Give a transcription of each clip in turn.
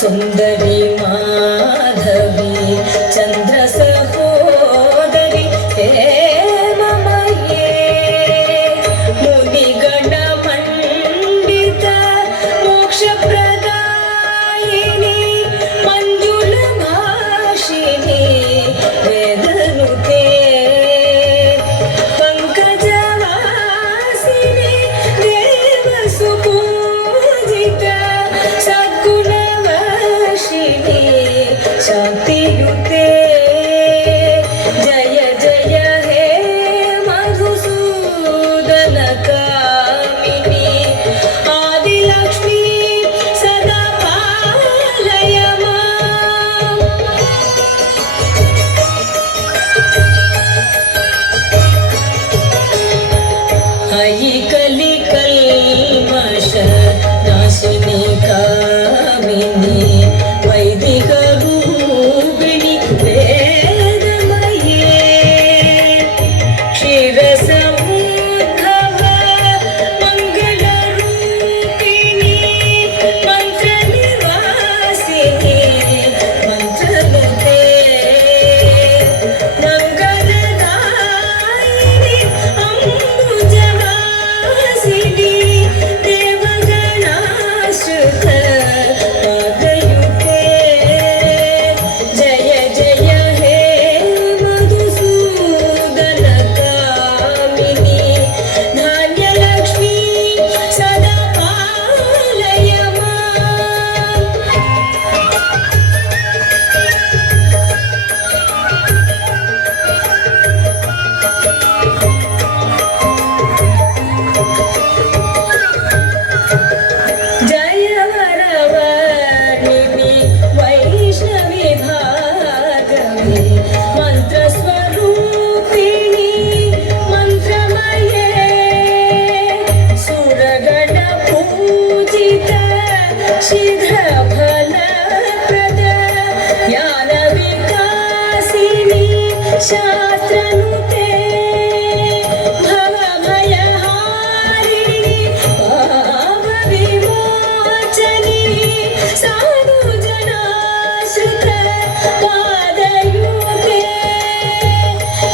सुंदरी माधवी चंद्र सहोदरी हेममये मुनिगण मंडित मोक्ष प्रदायिनी मंजुल भाषिनी वेदनुते पंकजवासिनी देव सुपूजिता सद्गुणवर्षिणी शांतियुते जय जय हे मधुसूदन कामिनी आदिलक्ष्मी सदा पालय माम् अयि कलिकल्मष नाशिनी कामिनी वैदिक रूपिणी वेदमये क्षीरसमुद्भव मङ्गलरूपिणी मन्त्रनिवासिनी मन्त्रमुते मङ्गलदायिनी अम्बुजवासिनी देवगणाश्रित पादयुते जय जय हे मधुसूदन कामिनी धान्यलक्ष्मी सदा पालय माम् जय वरवर्णिनि वैष्णवी भार्गवी मन्त्रस्वरूपिणी मन्त्रमये सुरगणपूजित शीघ्रफलप्रद ज्ञानविकासिनी शास्त्रनुते भवभयहारिणी पापविमोचनी साधुजनाश्रित पादयुते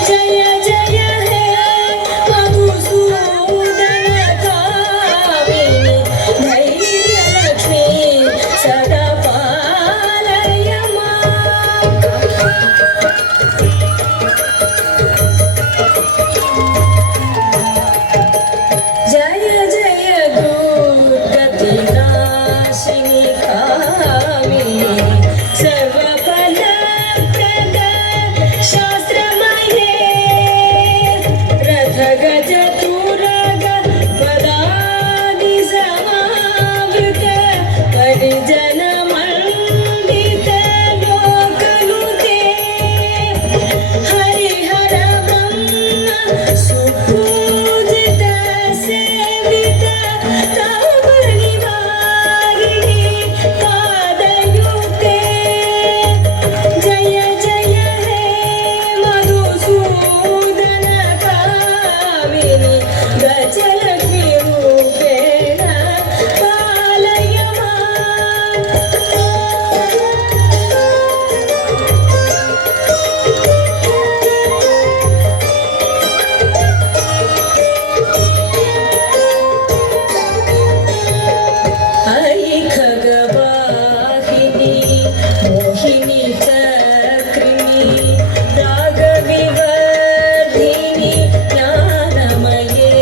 जय जय हे मधुसूदन कामिनी धैर्यलक्ष्मी सदा पालय माम् जय जय दुर्गतिनाशिनी कामिनी सर्वफलप्रद शास्त्रमये रथगज तुरग पदानि समावृत परिजनमण्डित लोकनुते हरिहर ब्रह्म सुपूजित सेवित तव निवारिणी पादयुते जय जय हे मधुसूदन कामिनी गजलक्ष्मी रूपेण पालय माम् अयि खगवाहिनी मोहिनी चक्रिणी रागविवर्धिनी ज्ञानमये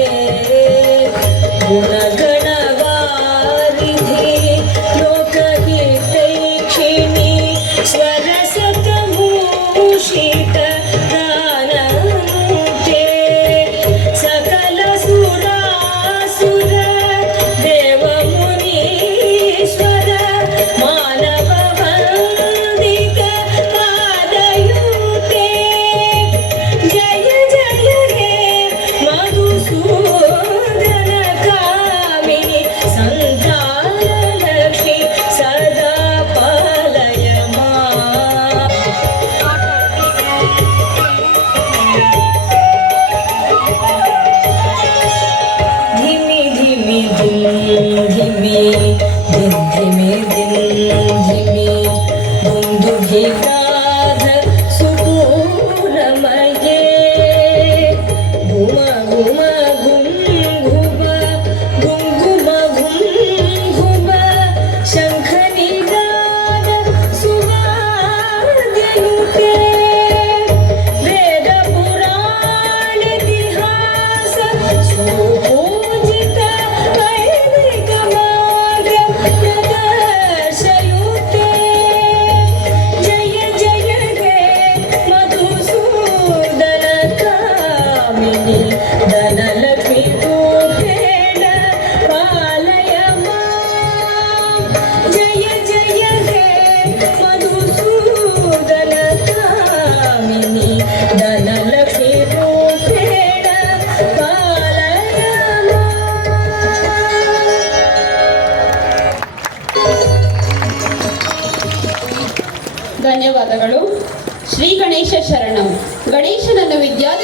गुणगणवारिधि लोकहितैक्षिणी स्वरसतभूषित दाननुते सकल सुरासुर देवमुनीश्वर मानव वन्दित पादयुते जय जय हे मधुसूदन कामिनी सन्तानलक्ष्मी सदा पालय माम् ಧನಲಕ್ಷ್ಮಿ ರೂಪೇಣ ಪಾಲಯ ಧನ್ಯವಾದಗಳು. ಶ್ರೀ ಗಣೇಶ ಶರಣಂ. ಗಣೇಶನನ್ನು ವಿದ್ಯಾರ್ಥಿ